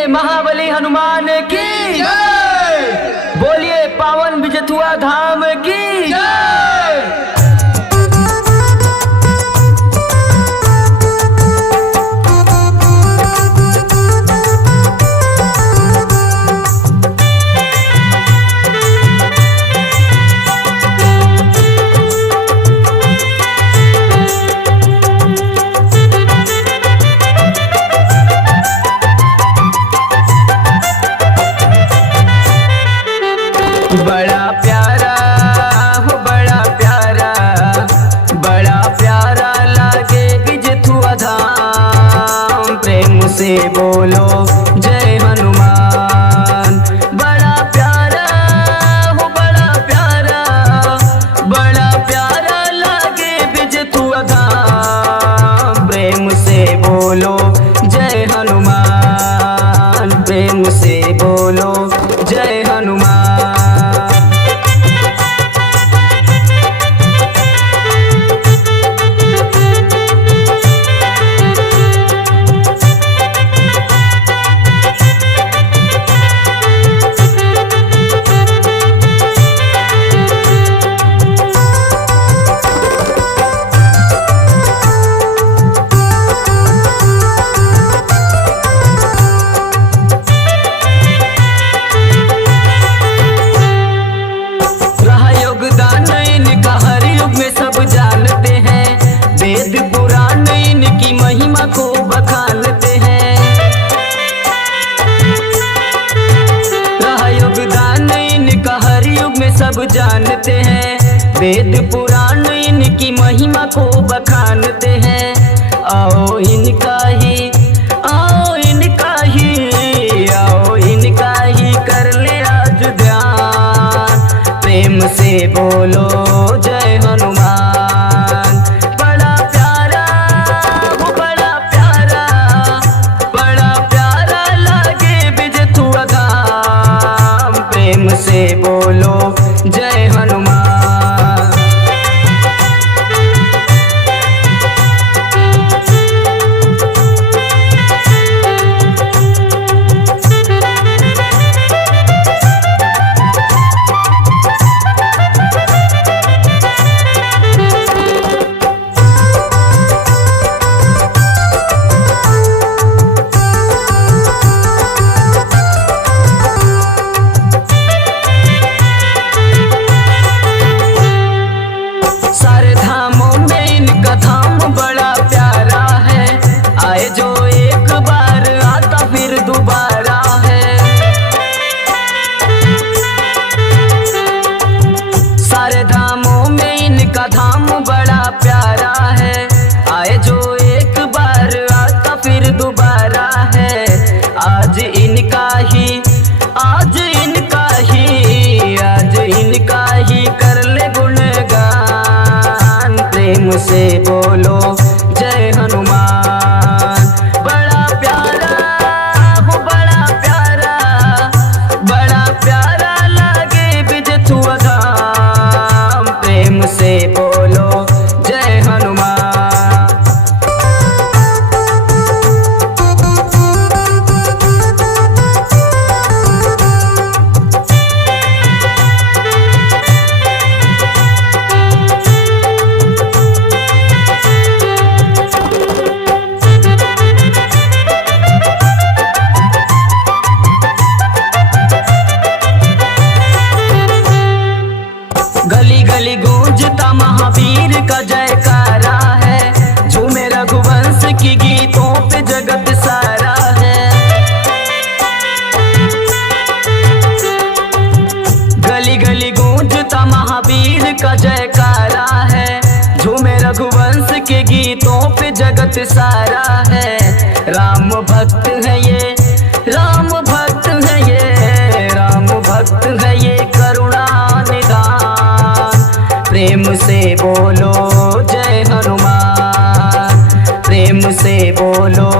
बोलिए महाबली हनुमान की जय। बोलिए पावन बिजथुआ धाम की जय। बड़ा प्यारा हो बड़ा प्यारा लागे बिजथुआ धाम। प्रेम से बोलो जय हनुमान। बड़ा प्यारा हो बड़ा प्यारा लागे बिजथुआ धाम। प्रेम से बोलो जय हनुमान। प्रेम से बोलो जय हनुमान। को बखानते हैं रहा योगदान इनका हर युग में सब जानते हैं। वेद पुराण इनकी महिमा को बखानते हैं। आओ इनका ही कर ले आज ध्यान। प्रेम से बोलो जय हनुमान। प्रेम से बोलो जय हनुमान। बड़ा प्यारा है, आए जो एक बार आता फिर दोबारा है। सारे धामों में इनका धाम बड़ा प्यारा है। आए जो एक बार आता फिर दोबारा है। आज इनका ही कर ले गुणगान। प्रेम से बोलो जय हनुमान। बड़ा प्यारा हो बड़ा प्यारा लागे बिजथुआ धाम। प्रेम से बोलो जय हनुमान। गली गली गूंजता महावीर का जयकारा है। झूमे रघुवंश की गीतों पे जगत सारा है। गली गली गूंजता महावीर का जयकारा है। झूमे रघुवंश के गीतों पे जगत सारा है। राम भक्त है ये करुणा निधान। प्रेम से बोलो जय हनुमान। प्रेम से बोलो